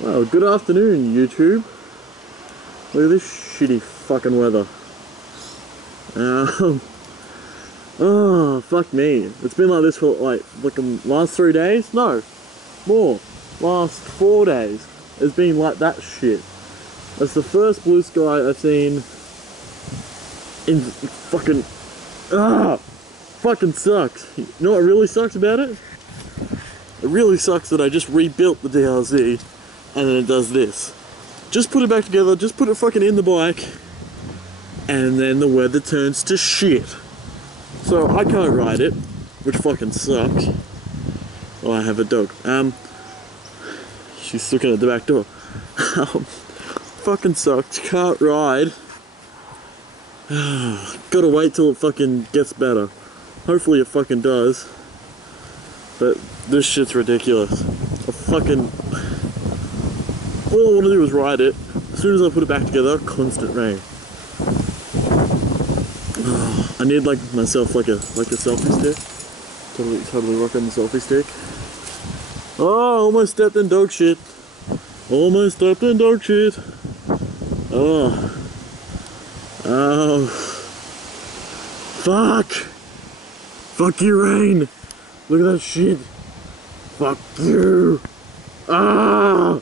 Well, good afternoon, YouTube. Look at this shitty fucking weather. Oh, fuck me. It's been like this for like the last 3 days? No, more. Last 4 days. It's been like that shit. That's the first blue sky I've seen in fucking... fucking sucks. You know what really sucks about it? It really sucks that I just rebuilt the DRZ and then it does this. Just put it back together, just put it fucking in the bike, and then the weather turns to shit. So I can't ride it, which fucking sucks. Oh, I have a dog. She's looking at the back door. Fucking sucks, can't ride. Gotta wait till it fucking gets better. Hopefully it fucking does. But this shit's ridiculous. All I want to do is ride it. As soon as I put it back together, constant rain. I need myself like a selfie stick. Totally rocking the selfie stick. Oh, almost stepped in dog shit. Almost stepped in dog shit. Oh. Fuck. Fuck you, rain. Look at that shit. Fuck you. Ah.